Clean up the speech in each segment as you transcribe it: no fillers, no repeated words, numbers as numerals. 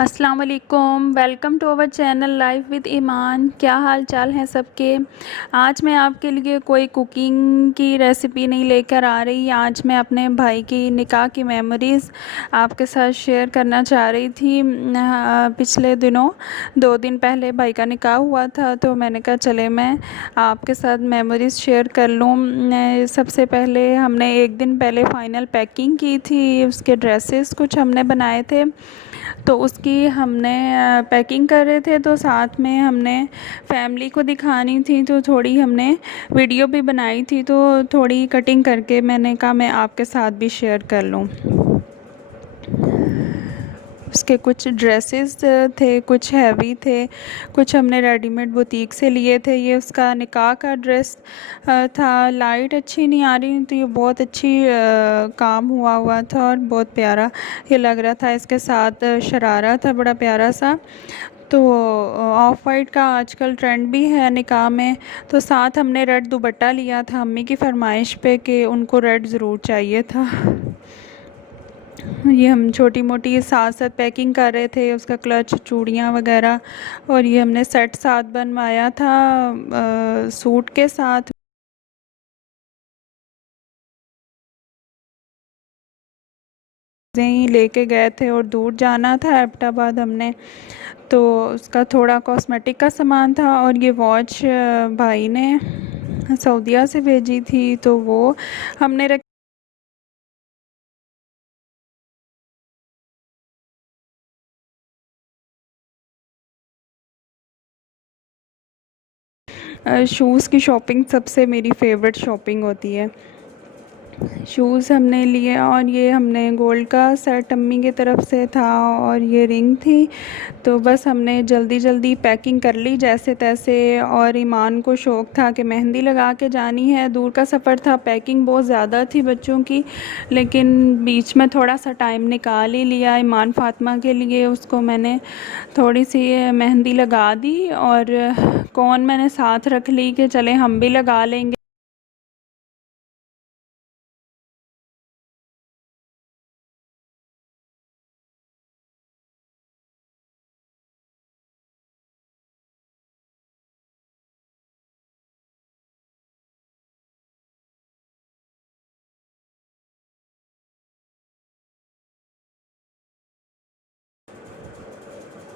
अस्सलाम वालेकुम। Welcome to our channel life with Iman. क्या हाल चाल हैं सबके। आज मैं आपके लिए कोई कुकिंग की रेसिपी नहीं लेकर आ रही। आज मैं अपने भाई की निकाह की मेमोरीज़ आपके साथ शेयर करना चाह रही थी। पिछले दिनों 2 दिन पहले भाई का निकाह हुआ था, तो मैंने कहा चले मैं आपके साथ मेमोरीज़ शेयर कर लूँ। सबसे पहले हमने एक दिन पहले फ़ाइनल पैकिंग की थी। उसके ड्रेसेस कुछ हमने बनाए थे, तो उसकी हमने पैकिंग कर रहे थे, तो साथ में हमने फैमिली को दिखानी थी, तो थोड़ी हमने वीडियो भी बनाई थी। तो थोड़ी कटिंग करके मैंने कहा मैं आपके साथ भी शेयर कर लूँ। उसके कुछ ड्रेसेस थे, कुछ हैवी थे, कुछ हमने रेडीमेड बुटीक से लिए थे। ये उसका निकाह का ड्रेस था। लाइट अच्छी नहीं आ रही, तो ये बहुत अच्छी काम हुआ था और बहुत प्यारा ये लग रहा था। इसके साथ शरारा था बड़ा प्यारा सा। तो ऑफ वाइट का आजकल ट्रेंड भी है निकाह में। तो साथ हमने रेड दुपट्टा लिया था अम्मी की फरमाइश पे कि उनको रेड ज़रूर चाहिए था। ये हम छोटी मोटी साथ साथ पैकिंग कर रहे थे, उसका क्लच, चूड़ियाँ वगैरह। और ये हमने सेट साथ बनवाया था सूट के साथ। ही लेके गए थे और दूर जाना था एबटाबाद हमने, तो उसका थोड़ा कॉस्मेटिक का सामान था। और ये वॉच भाई ने सऊदीया से भेजी थी, तो वो हमने शूज़ की शॉपिंग सबसे मेरी फ़ेवरेट शॉपिंग होती है। शूज़ हमने लिए और ये हमने गोल्ड का सेट अम्मी की तरफ से था और ये रिंग थी। तो बस हमने जल्दी जल्दी पैकिंग कर ली जैसे तैसे। और ईमान को शौक़ था कि मेहंदी लगा के जानी है। दूर का सफ़र था, पैकिंग बहुत ज़्यादा थी बच्चों की, लेकिन बीच में थोड़ा सा टाइम निकाल ही लिया ईमान फ़ातिमा के लिए। उसको मैंने थोड़ी सी मेहंदी लगा दी और कौन मैंने साथ रख ली कि चले हम भी लगा लेंगे।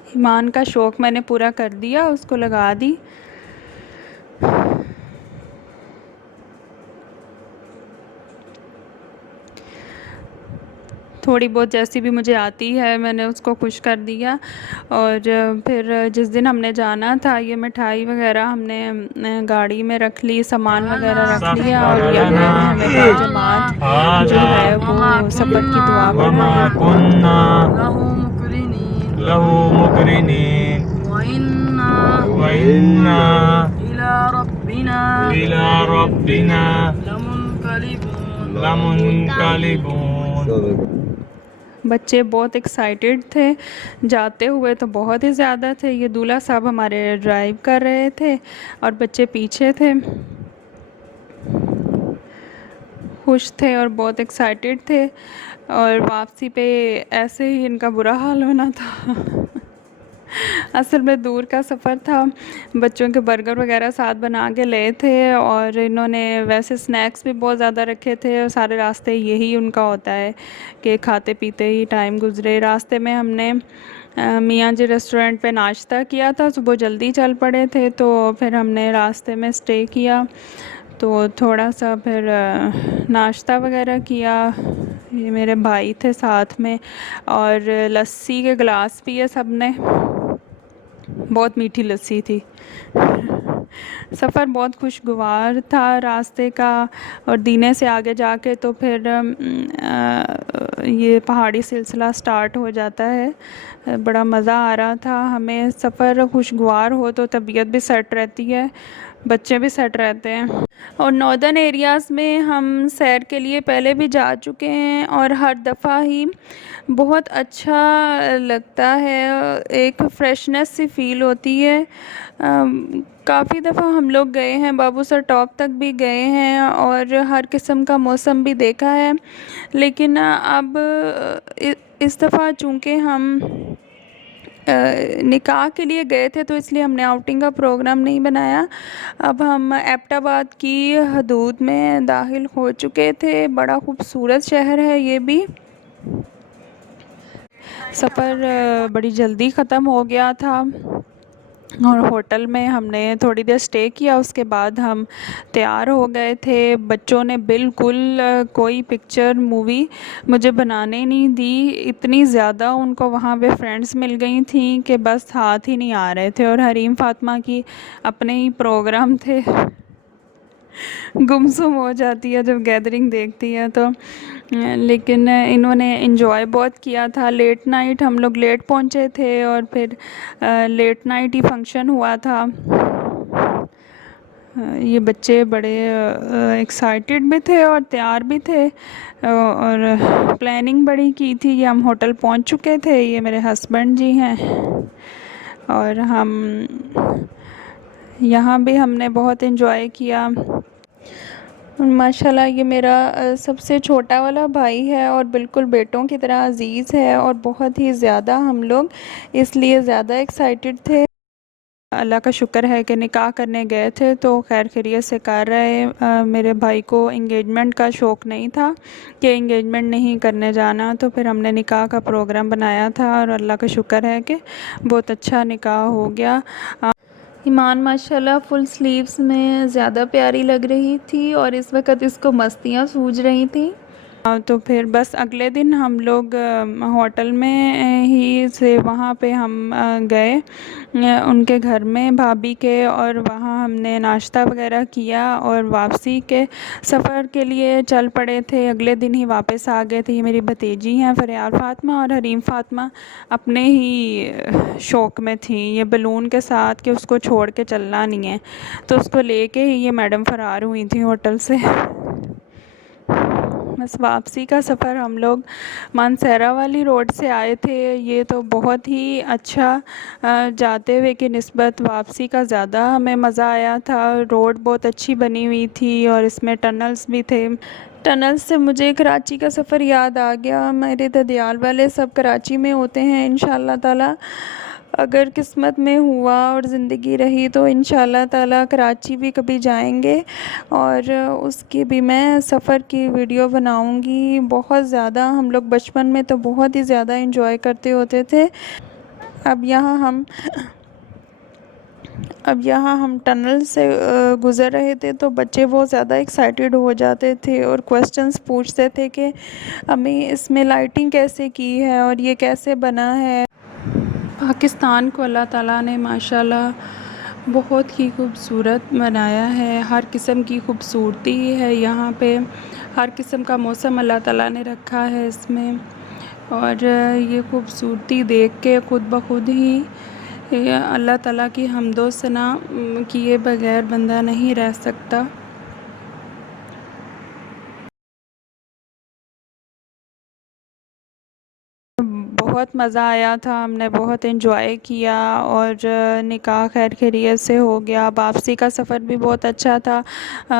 ईमान का शौक़ मैंने पूरा कर दिया, उसको लगा दी। थोड़ी बहुत जैसी भी मुझे आती है मैंने उसको खुश कर दिया। और फिर जिस दिन हमने जाना था, ये मिठाई वगैरह हमने गाड़ी में रख ली, सामान वगैरह रख लिया। और ये अल्लाह ने हमें बाजमात जो है वो सफ़र की दुआ बच्चे बहुत एक्साइटेड थे जाते हुए, तो बहुत ही ज़्यादा थे। ये दूल्हा साहब हमारे ड्राइव कर रहे थे और बच्चे पीछे थे, खुश थे और बहुत एक्साइटेड थे। और वापसी पे ऐसे ही इनका बुरा हाल होना था। असल में दूर का सफ़र था, बच्चों के बर्गर वगैरह साथ बना के ले थे और इन्होंने वैसे स्नैक्स भी बहुत ज़्यादा रखे थे। और सारे रास्ते यही उनका होता है कि खाते पीते ही टाइम गुज़रे। रास्ते में हमने मियाँ जी रेस्टोरेंट पे नाश्ता किया था, सुबह जल्दी चल पड़े थे, तो फिर हमने रास्ते में स्टे किया। तो थोड़ा सा फिर नाश्ता वगैरह किया। ये मेरे भाई थे साथ में और लस्सी के गिलास पिए सब ने, बहुत मीठी लस्सी थी। सफ़र बहुत खुशगवार था रास्ते का। और दीने से आगे जाके तो फिर ये पहाड़ी सिलसिला स्टार्ट हो जाता है। बड़ा मज़ा आ रहा था हमें। सफ़र खुशगवार हो तो तबीयत भी सेट रहती है, बच्चे भी सेट रहते हैं। और नॉर्दर्न एरियाज़ में हम सैर के लिए पहले भी जा चुके हैं और हर दफ़ा ही बहुत अच्छा लगता है। एक फ्रेशनेस सी फील होती है। काफ़ी दफ़ा हम लोग गए हैं, बाबूसर टॉप तक भी गए हैं और हर किस्म का मौसम भी देखा है। लेकिन अब इस दफ़ा चूँकि हम निकाह के लिए गए थे तो इसलिए हमने आउटिंग का प्रोग्राम नहीं बनाया। अब हम एबटाबाद की हदूद में दाखिल हो चुके थे। बड़ा खूबसूरत शहर है ये भी। सफ़र बड़ी जल्दी ख़त्म हो गया था और होटल में हमने थोड़ी देर स्टे किया। उसके बाद हम तैयार हो गए थे। बच्चों ने बिल्कुल कोई पिक्चर मूवी मुझे बनाने नहीं दी। इतनी ज़्यादा उनको वहाँ पे फ्रेंड्स मिल गई थी कि बस हाथ ही नहीं आ रहे थे। और हरीम फ़ातिमा की अपने ही प्रोग्राम थे। गुमसुम हो जाती है जब गैदरिंग देखती है तो। लेकिन इन्होंने इन्जॉय बहुत किया था। लेट नाइट हम लोग लेट पहुँचे थे और फिर लेट नाइट ही फंक्शन हुआ था। ये बच्चे बड़े एक्साइटेड भी थे और तैयार भी थे और प्लानिंग बड़ी की थी। ये हम होटल पहुंच चुके थे। ये मेरे हस्बैंड जी हैं और हम यहाँ भी हमने बहुत इन्जॉय किया। माशाल्लाह ये मेरा सबसे छोटा वाला भाई है और बिल्कुल बेटों की तरह अज़ीज़ है और बहुत ही ज़्यादा हम लोग इसलिए ज़्यादा एक्साइटेड थे। अल्लाह का शुक्र है कि निकाह करने गए थे तो खैर खैरियत से कर रहे। मेरे भाई को इंगेजमेंट का शौक़ नहीं था कि इंगेजमेंट नहीं करने जाना, तो फिर हमने निकाह का प्रोग्राम बनाया था और अल्लाह का शुक्र है कि बहुत अच्छा निकाह हो गया। ईमान माशाल्लाह फुल स्लीव्स में ज़्यादा प्यारी लग रही थी और इस वक्त इसको मस्तियाँ सूझ रही थी। तो फिर बस अगले दिन हम लोग होटल में ही से वहाँ पे हम गए उनके घर में भाभी के, और वहाँ हमने नाश्ता वगैरह किया और वापसी के सफ़र के लिए चल पड़े थे। अगले दिन ही वापस आ गए थे। ये मेरी भतीजी हैं फ़रियाल फ़ातिमा, और हरीम फ़ातिमा अपने ही शौक़ में थी ये बलून के साथ कि उसको छोड़ के चलना नहीं है, तो उसको लेके ही ये मैडम फ़रार हुई थी होटल से। बस वापसी का सफ़र हम लोग मानसहरा वाली रोड से आए थे। ये तो बहुत ही अच्छा जाते हुए की निस्बत वापसी का ज़्यादा हमें मज़ा आया था। रोड बहुत अच्छी बनी हुई थी और इसमें टनल्स भी थे। टनल से मुझे कराची का सफ़र याद आ गया। मेरे ददियाल वाले सब कराची में होते हैं। इंशाअल्लाह ताला अगर किस्मत में हुआ और ज़िंदगी रही तो इंशाअल्लाह ताला कराची भी कभी जाएंगे और उसकी भी मैं सफ़र की वीडियो बनाऊंगी। बहुत ज़्यादा हम लोग बचपन में तो बहुत ही ज़्यादा एंजॉय करते होते थे। अब यहाँ हम टनल से गुज़र रहे थे तो बच्चे बहुत ज़्यादा एक्साइटेड हो जाते थे और क्वेश्चंस पूछते थे कि अम्मी इसमें लाइटिंग कैसे की है और ये कैसे बना है। पाकिस्तान को अल्लाह ताला ने माशाल्लाह बहुत ही खूबसूरत बनाया है। हर किस्म की खूबसूरती है यहाँ पे। हर किस्म का मौसम अल्लाह ताला ने रखा है इसमें, और ये खूबसूरती देख के ख़ुद ब खुद ही अल्लाह ताला की हम्दो सना किए बगैर बंदा नहीं रह सकता। बहुत मज़ा आया था, हमने बहुत एंजॉय किया और निकाह खैर खैरियत से हो गया। वापसी का सफ़र भी बहुत अच्छा था।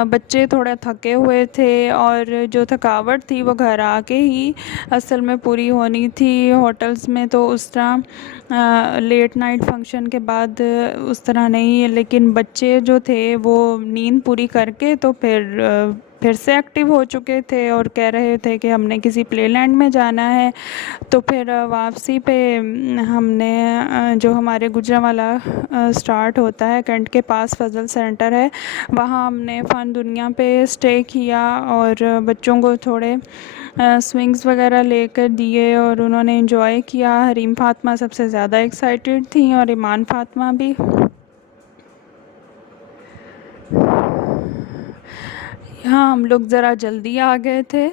बच्चे थोड़ा थके हुए थे और जो थकावट थी वो घर आके ही असल में पूरी होनी थी। होटल्स में तो उस तरह लेट नाइट फंक्शन के बाद उस तरह नहीं, लेकिन बच्चे जो थे वो नींद पूरी करके तो फिर से एक्टिव हो चुके थे और कह रहे थे कि हमने किसी प्लेलैंड में जाना है। तो फिर वापसी पे हमने जो हमारे गुजरांवाला स्टार्ट होता है कैंट के पास फजल सेंटर है, वहाँ हमने फ़न दुनिया पे स्टे किया और बच्चों को थोड़े स्विंग्स वगैरह लेकर दिए और उन्होंने एंजॉय किया। हरीम फ़ातिमा सबसे ज़्यादा एक्साइटेड थी और ईमान फ़ातिमा भी। यहाँ हम लोग ज़रा जल्दी आ गए थे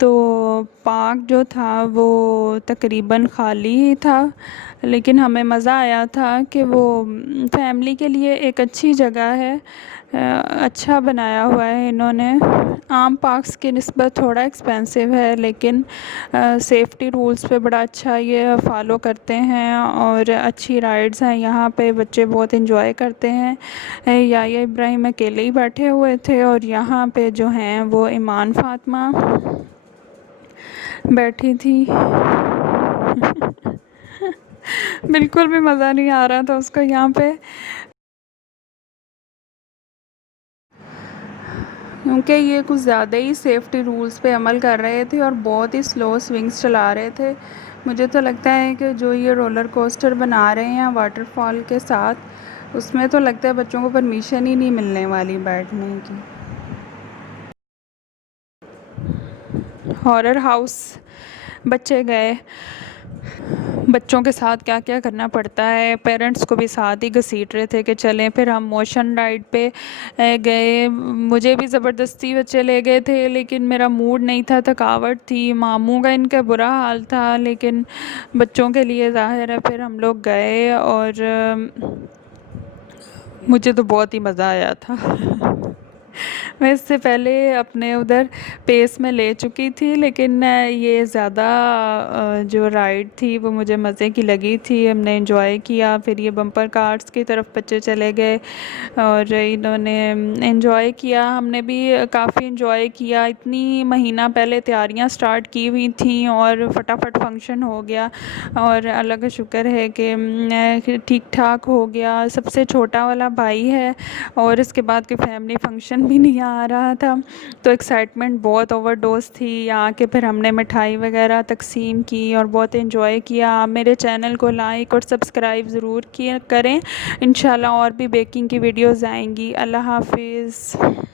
तो पार्क जो था वो तकरीबन ख़ाली ही था, लेकिन हमें मज़ा आया था कि वो फैमिली के लिए एक अच्छी जगह है। अच्छा बनाया हुआ है इन्होंने। आम पार्क्स की निस्बत थोड़ा एक्सपेंसिव है, लेकिन सेफ्टी रूल्स पे बड़ा अच्छा ये फॉलो करते हैं और अच्छी राइड्स हैं यहाँ पे। बच्चे बहुत एंजॉय करते हैं। याया इब्राहिम अकेले ही बैठे हुए थे और यहाँ पे जो हैं वो ईमान फ़ातिमा बैठी थी। बिल्कुल भी मज़ा नहीं आ रहा था उसको यहाँ पे, क्योंकि ये कुछ ज़्यादा ही सेफ्टी रूल्स पे अमल कर रहे थे और बहुत ही स्लो स्विंग्स चला रहे थे। मुझे तो लगता है कि जो ये रोलर कोस्टर बना रहे हैं वाटरफॉल के साथ, उसमें तो लगता है बच्चों को परमिशन ही नहीं मिलने वाली बैठने की। हॉरर हाउस बच्चे गए, बच्चों के साथ क्या क्या करना पड़ता है, पेरेंट्स को भी साथ ही घसीट रहे थे कि चलें। फिर हम मोशन राइड पे गए, मुझे भी ज़बरदस्ती बच्चे ले गए थे, लेकिन मेरा मूड नहीं था, थकावट थी, मामू का इनका बुरा हाल था, लेकिन बच्चों के लिए ज़ाहिर है फिर हम लोग गए और मुझे तो बहुत ही मज़ा आया था। मैं इससे पहले अपने उधर पेस में ले चुकी थी, लेकिन ये ज़्यादा जो राइड थी वो मुझे मज़े की लगी थी, हमने एंजॉय किया। फिर ये बम्पर कार्स की तरफ बच्चे चले गए और इन्होंने एंजॉय किया, हमने भी काफ़ी एंजॉय किया। इतनी महीना पहले तैयारियां स्टार्ट की हुई थी और फटाफट फंक्शन हो गया और अल्लाह का शुक्र है कि ठीक ठाक हो गया। सबसे छोटा वाला भाई है और इसके बाद के फैमिली फंक्शन भी नहीं आ रहा था, तो एक्साइटमेंट बहुत ओवरडोज थी। यहाँ के फिर हमने मिठाई वगैरह तकसीम की और बहुत एंजॉय किया। आप मेरे चैनल को लाइक और सब्सक्राइब ज़रूर किया करें, इंशाल्लाह और भी बेकिंग की वीडियोज़ आएंगी। अल्लाह हाफिज़।